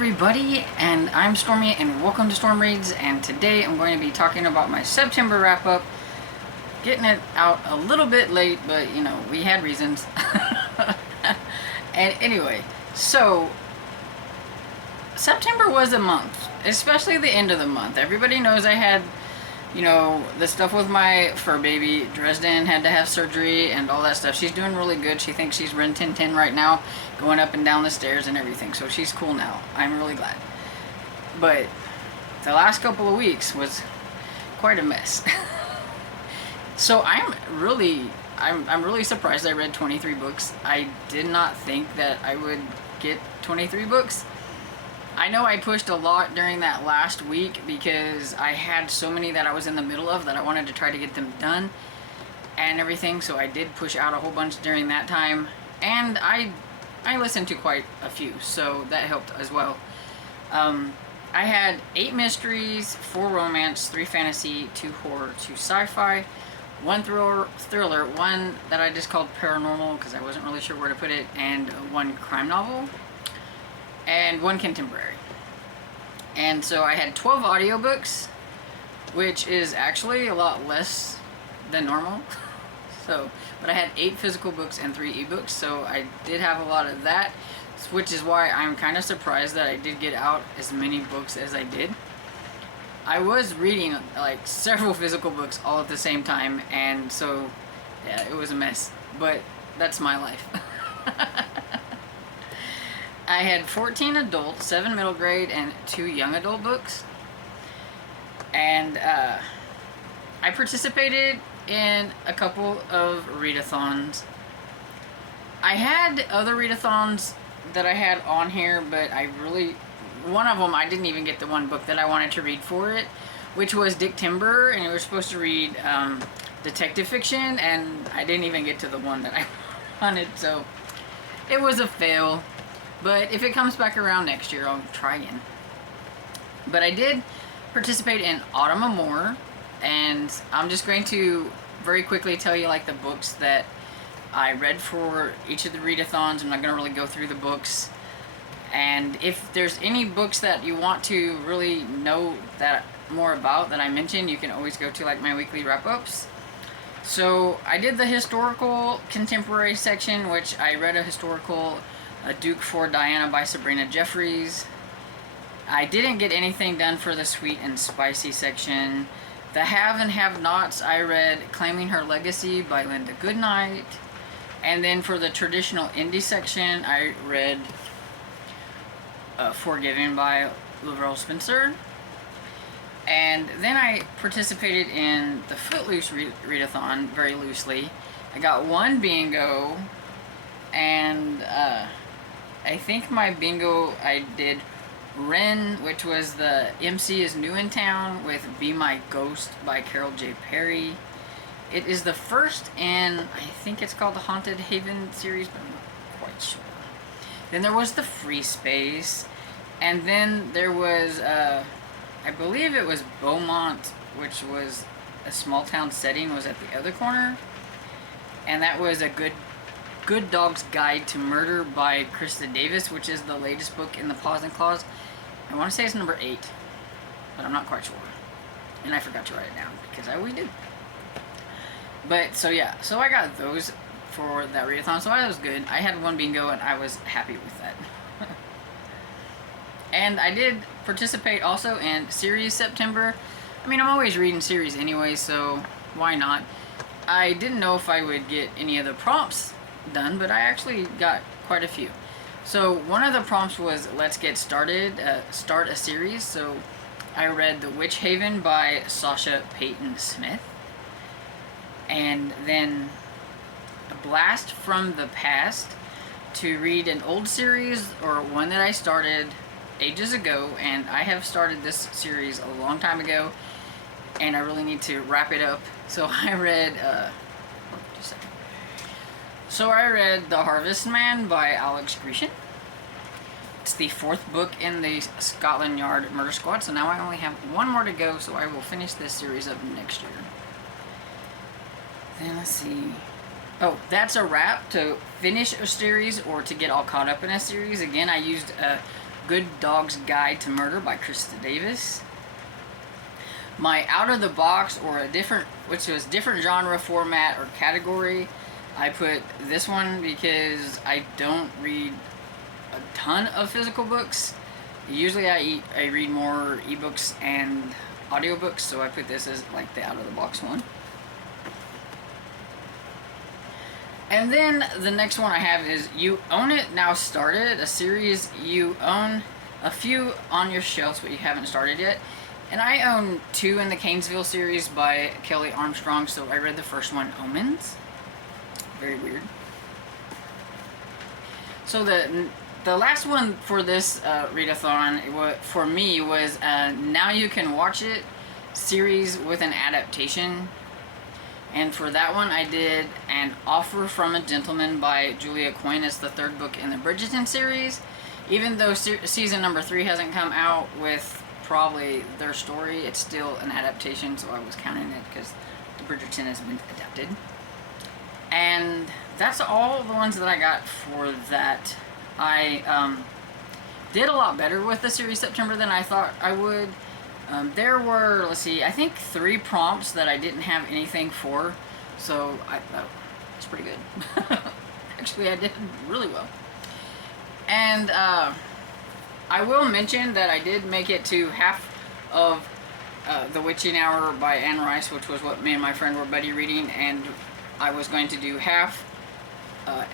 everybody, and I'm Stormy, and welcome to Storm Reads. And today I'm going to be talking about my September wrap-up. Getting it out a little bit late, but you know, we had reasons. And anyway, so September was a month, especially the end of the month. Everybody knows I had, you know, the stuff with my fur baby. Dresden had to have surgery and all that stuff. She's doing really good. She thinks she's Ren 1010 right now, going up and down the stairs and everything. So she's cool now. I'm really glad. But the last couple of weeks was quite a mess. So I'm really surprised I read 23 books. I did not think that I would get 23 books. I know I pushed a lot during that last week because I had so many that I was in the middle of that I wanted to try to get them done and everything, so I did push out a whole bunch during that time, and I listened to quite a few, so that helped as well. I had 8 mysteries, 4 romance, 3 fantasy, 2 horror, 2 sci-fi, 1 thriller, 1 that I just called Paranormal because I wasn't really sure where to put it, and 1 crime novel, and 1 contemporary. And so I had 12 audiobooks, which is actually a lot less than normal. So, but I had 8 physical books and 3 ebooks, so I did have a lot of that, which is why I'm kind of surprised that I did get out as many books as I did. I was reading like several physical books all at the same time, and so yeah, it was a mess, but that's my life. I had 14 adult, 7 middle grade, and 2 young adult books. And I participated in a couple of readathons. I had other readathons that I had on here, but one of them I didn't even get the one book that I wanted to read for it, which was Dick Timber, and we were supposed to read detective fiction, and I didn't even get to the one that I wanted, so it was a fail. But if it comes back around next year, I'll try again. But I did participate in Autumn Amore, and I'm just going to very quickly tell you like the books that I read for each of the readathons. I'm not going to really go through the books. And if there's any books that you want to really know that more about that I mentioned, you can always go to like my weekly wrap-ups. So I did the historical contemporary section, which I read a historical A Duke for Diana by Sabrina Jeffries. I didn't get anything done for the sweet and spicy section. The have and have nots, I read Claiming Her Legacy by Linda Goodnight. And then for the traditional indie section, I read Forgiven by Lavrell Spencer. And then I participated in the Footloose readathon very loosely. I got 1 bingo, and I think my bingo I did Ren, which was the MC is New in Town with Be My Ghost by Carol J. Perry. It is the first in, I think it's called the Haunted Haven series, but I'm not quite sure. Then there was the Free Space, and then there was, I believe it was Beaumont, which was a small town setting, was at the other corner, and that was a Good Dog's Guide to Murder by Krista Davis, which is the latest book in the Paws and Claws. I want to say it's number 8, but I'm not quite sure. And I forgot to write it down, because I always do. But, so yeah, so I got those for that readathon, so that was good. I had 1 bingo, and I was happy with that. And I did participate also in series September. I mean, I'm always reading series anyway, so why not? I didn't know if I would get any of the prompts done, but I actually got quite a few. So one of the prompts was Let's Get Started, start a series. So I read The Witch Haven by Sasha Payton Smith, and then A Blast from the Past, to read an old series or one that I started ages ago, and I have started this series a long time ago, and I really need to wrap it up. So I read The Harvest Man by Alex Grecian. It's the 4th book in the Scotland Yard Murder Squad, so now I only have 1 more to go, so I will finish this series up next year. Then let's see. Oh, that's a wrap to finish a series or to get all caught up in a series. Again, I used Good Dog's Guide to Murder by Krista Davis. My out of the box, or a different, which was different genre, format, or category, I put this one because I don't read a ton of physical books. Usually I read more ebooks and audiobooks, so I put this as like the out of the box one. And then the next one I have is You Own It, Now Started, a series. You own a few on your shelves, but you haven't started yet. And I own 2 in the Canesville series by Kelly Armstrong, so I read the first one, Omens. Very weird. So the last one for this readathon, for me, was Now You Can Watch It series with an adaptation. And for that one, I did An Offer from a Gentleman by Julia Coyne. It's the 3rd book in the Bridgerton series. Even though season number 3 hasn't come out with probably their story, it's still an adaptation, so I was counting it because the Bridgerton has been adapted. And that's all the ones that I got for that. I did a lot better with the series September than I thought I would. There were, let's see, I think 3 prompts that I didn't have anything for, so that's pretty good. Actually, I did really well. And I will mention that I did make it to half of The Witching Hour by Anne Rice, which was what me and my friend were buddy reading, and I was going to do half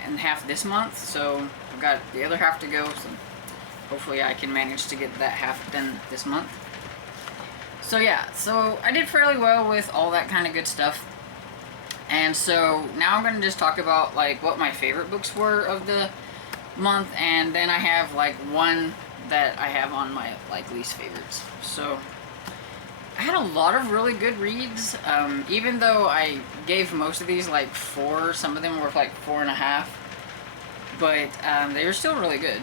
and half this month, so I've got the other half to go, so hopefully I can manage to get that half done this month. So yeah, so I did fairly well with all that kind of good stuff. And so now I'm going to just talk about like what my favorite books were of the month, and then I have like one that I have on my like least favorites. So I had a lot of really good reads, even though I gave most of these like 4, some of them were like 4.5, but they were still really good.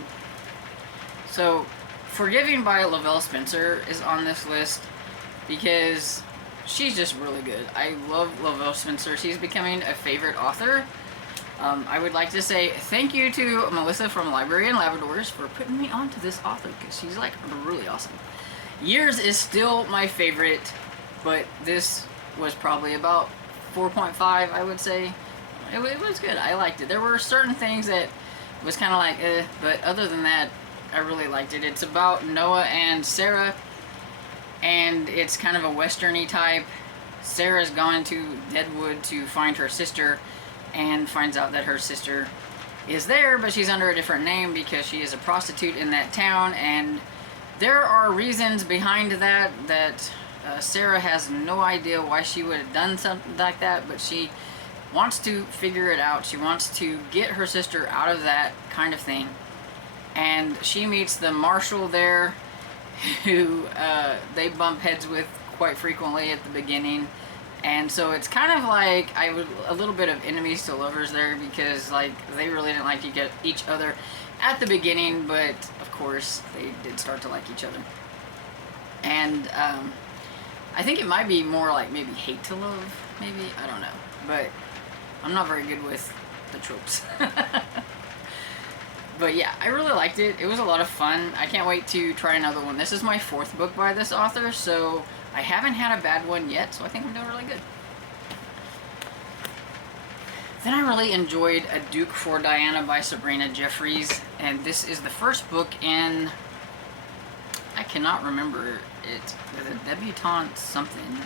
So Forgiving by Lavelle Spencer is on this list because she's just really good. I love Lavelle Spencer. She's becoming a favorite author. I would like to say thank you to Melissa from Library and Labradors for putting me onto this author because she's like really awesome. Years is still my favorite, but this was probably about 4.5, I would say. It was good. I liked it. There were certain things that was kind of like, but other than that, I really liked it. It's about Noah and Sarah, and it's kind of a western-y type. Sarah's gone to Deadwood to find her sister, and finds out that her sister is there, but she's under a different name because she is a prostitute in that town, and there are reasons behind that Sarah has no idea why she would have done something like that, but she wants to figure it out. She wants to get her sister out of that kind of thing, and she meets the marshal there who they bump heads with quite frequently at the beginning. And so it's kind of like a little bit of enemies to lovers there, because like they really didn't like each other at the beginning, but of course they did start to like each other. And I think it might be more like maybe hate to love, maybe, I don't know, but I'm not very good with the tropes. But yeah, I really liked it. It was a lot of fun. I can't wait to try another one. This is my 4th book by this author, so I haven't had a bad one yet, so I think I'm doing really good. Then I really enjoyed A Duke for Diana by Sabrina Jeffries, and this is the first book in, I cannot remember it, the debutante something.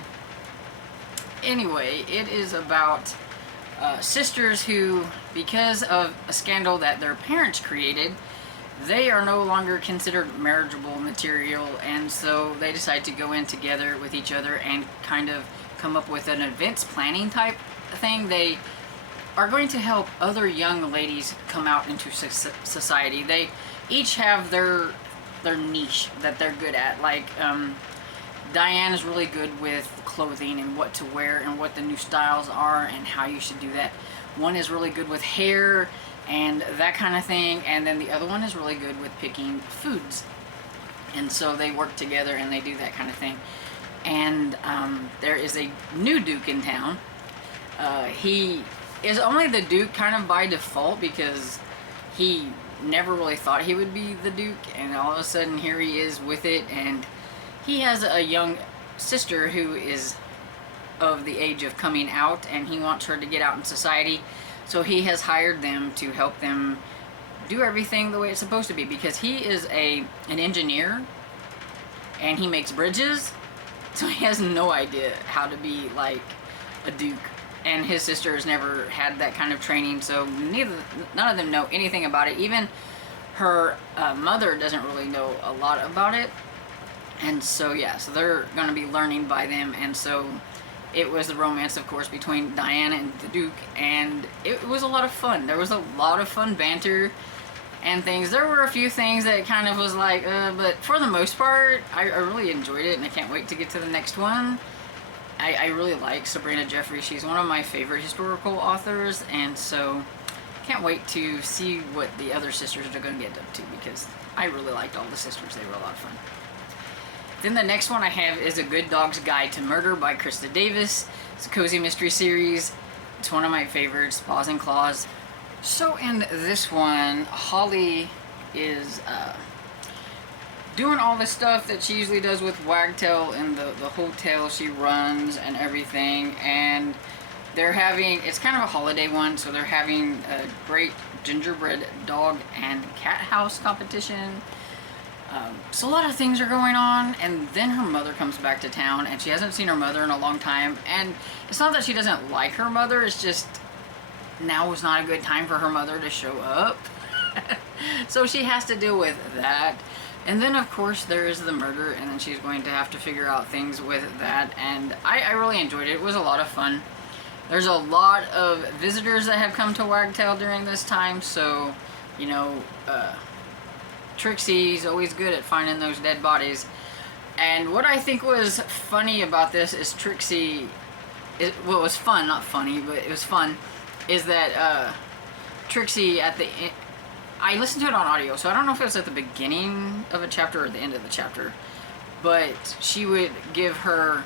Anyway, it is about sisters who, because of a scandal that their parents created, they are no longer considered marriageable material, and so they decide to go in together with each other and kind of come up with an events planning type thing. They are going to help other young ladies come out into society. They each have their niche that they're good at. Like Diane is really good with clothing and what to wear and what the new styles are and how you should do that. One is really good with hair and that kind of thing, and then the other one is really good with picking foods. And so they work together and they do that kind of thing. And there is a new Duke in town. He is only the Duke kind of by default because he never really thought he would be the Duke, and all of a sudden here he is with it, and he has a young sister who is of the age of coming out, and he wants her to get out in society, so he has hired them to help them do everything the way it's supposed to be, because he is an engineer, and he makes bridges, so he has no idea how to be like a Duke. And his sister has never had that kind of training, so none of them know anything about it. Even her mother doesn't really know a lot about it. And so, yeah, so they're going to be learning by them. And so it was the romance, of course, between Diana and the Duke. And it was a lot of fun. There was a lot of fun banter and things. There were a few things that kind of was like, but for the most part, I really enjoyed it. And I can't wait to get to the next one. I really like Sabrina Jeffrey. She's one of my favorite historical authors, and so can't wait to see what the other sisters are going to get up to, because I really liked all the sisters. They were a lot of fun. Then the next one I have is A Good Dog's Guide to Murder by Krista Davis. It's a cozy mystery series. It's one of my favorites, Paws and Claws. So in this one, Holly is doing all the stuff that she usually does with Wagtail in the hotel she runs and everything, and they're having, it's kind of a holiday one, so they're having a great gingerbread dog and cat house competition. So a lot of things are going on, and then her mother comes back to town, and she hasn't seen her mother in a long time, and it's not that she doesn't like her mother, it's just now is not a good time for her mother to show up. So she has to deal with that. And then, of course, there is the murder, and then she's going to have to figure out things with that, and I really enjoyed it. It was a lot of fun. There's a lot of visitors that have come to Wagtail during this time, so, you know, Trixie's always good at finding those dead bodies. And what I think was funny about this is Trixie, well, it was fun, not funny, but it was fun, is that Trixie at the end, I listened to it on audio, so I don't know if it was at the beginning of a chapter or the end of the chapter, but she would give her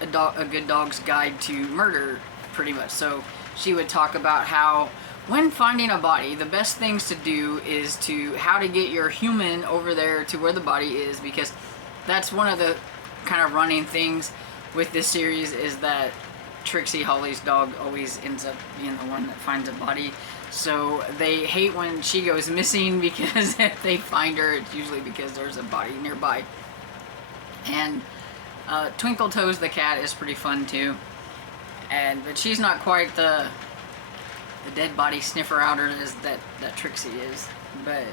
a good dog's guide to murder, pretty much. So she would talk about how when finding a body, the best things to do is how to get your human over there to where the body is, because that's one of the kind of running things with this series, is that Trixie, Holly's dog, always ends up being the one that finds a body. So they hate when she goes missing, because if they find her, it's usually because there's a body nearby. And Twinkle Toes the cat is pretty fun too. But she's not quite the dead body sniffer outer that Trixie is. But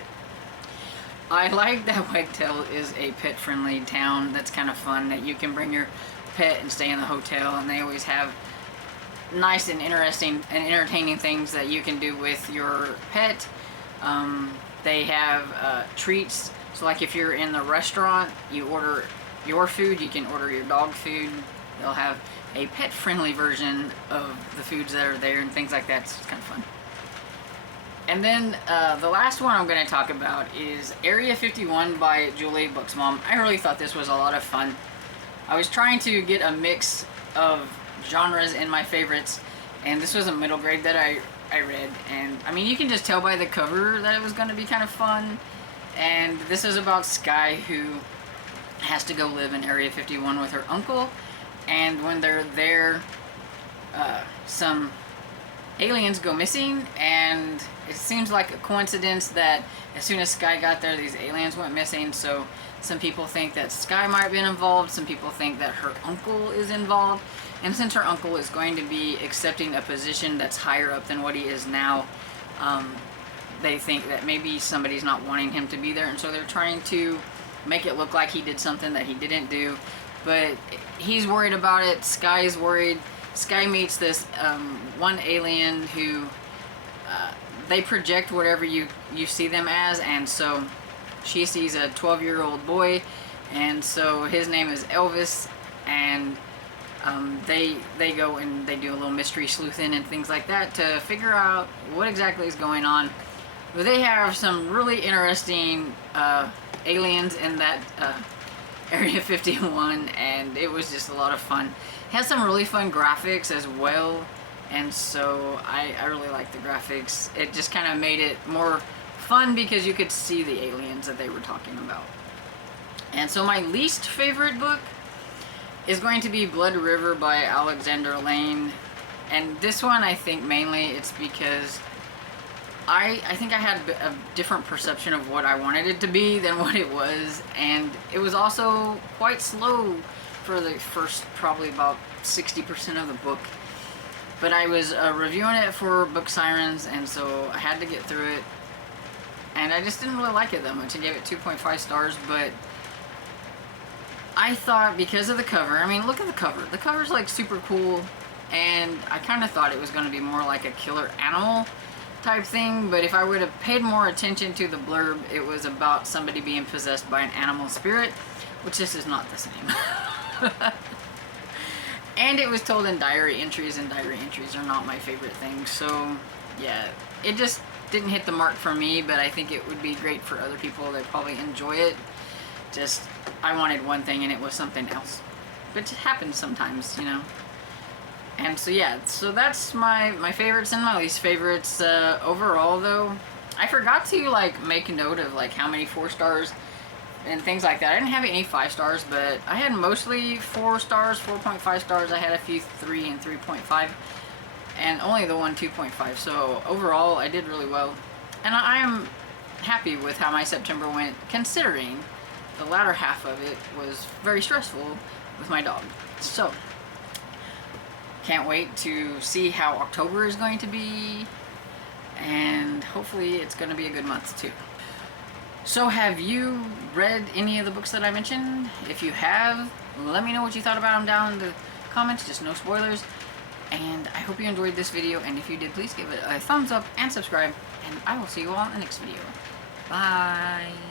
I like that Wagtail is a pet-friendly town. That's kind of fun, that you can bring your pet and stay in the hotel, and they always have nice and interesting and entertaining things that you can do with your pet. They have treats, so like if you're in the restaurant, you order your food, you can order your dog food. They'll have a pet-friendly version of the foods that are there and things like that. It's kind of fun. And then the last one I'm going to talk about is Area 51 by Julie Buxbaum. I really thought this was a lot of fun. I was trying to get a mix of genres in my favorites, and this was a middle grade that I read, and I mean, you can just tell by the cover that it was going to be kind of fun. And this is about Sky, who has to go live in Area 51 with her uncle, and when they're there, some aliens go missing, and it seems like a coincidence that as soon as Sky got there, these aliens went missing. So some people think that Sky might have been involved, some people think that her uncle is involved. And since her uncle is going to be accepting a position that's higher up than what he is now, they think that maybe somebody's not wanting him to be there, and so they're trying to make it look like he did something that he didn't do. But he's worried about it, Sky's worried. Sky meets this one alien who, they project whatever you see them as, and so she sees a 12-year-old boy, and so his name is Elvis, and they go and they do a little mystery sleuthing and things like that to figure out what exactly is going on. But they have some really interesting aliens in that Area 51, and it was just a lot of fun. It has some really fun graphics as well, and so I really like the graphics. It just kind of made it more fun because you could see the aliens that they were talking about. And so my least favorite book is going to be Blood River by Alexander Lane. And this one, I think mainly it's because I think I had a different perception of what I wanted it to be than what it was. And it was also quite slow for the first probably about 60% of the book. But I was reviewing it for Book Sirens, and so I had to get through it. And I just didn't really like it that much. I gave it 2.5 stars, but I thought because of the cover, I mean, look at the cover. The cover's like super cool, and I kind of thought it was going to be more like a killer animal type thing, but if I would have paid more attention to the blurb, it was about somebody being possessed by an animal spirit, which this is not the same. And it was told in diary entries, and diary entries are not my favorite thing, so yeah, it just didn't hit the mark for me, but I think it would be great for other people that probably enjoy it. Just, I wanted one thing and it was something else. But it happens sometimes, you know. And so yeah, so that's my favorites and my least favorites. Overall though, I forgot to like make a note of like how many 4 stars and things like that. I didn't have any 5 stars, but I had mostly 4 stars, 4.5 stars. I had a few 3 and 3.5, and only the one 2.5. So overall, I did really well, and I am happy with how my September went, considering the latter half of it was very stressful with my dog. So can't wait to see how October is going to be, and hopefully it's going to be a good month too. So have you read any of the books that I mentioned? If you have, let me know what you thought about them down in the comments, just no spoilers. And I hope you enjoyed this video, and if you did, please give it a thumbs up and subscribe, and I will see you all in the next video. Bye!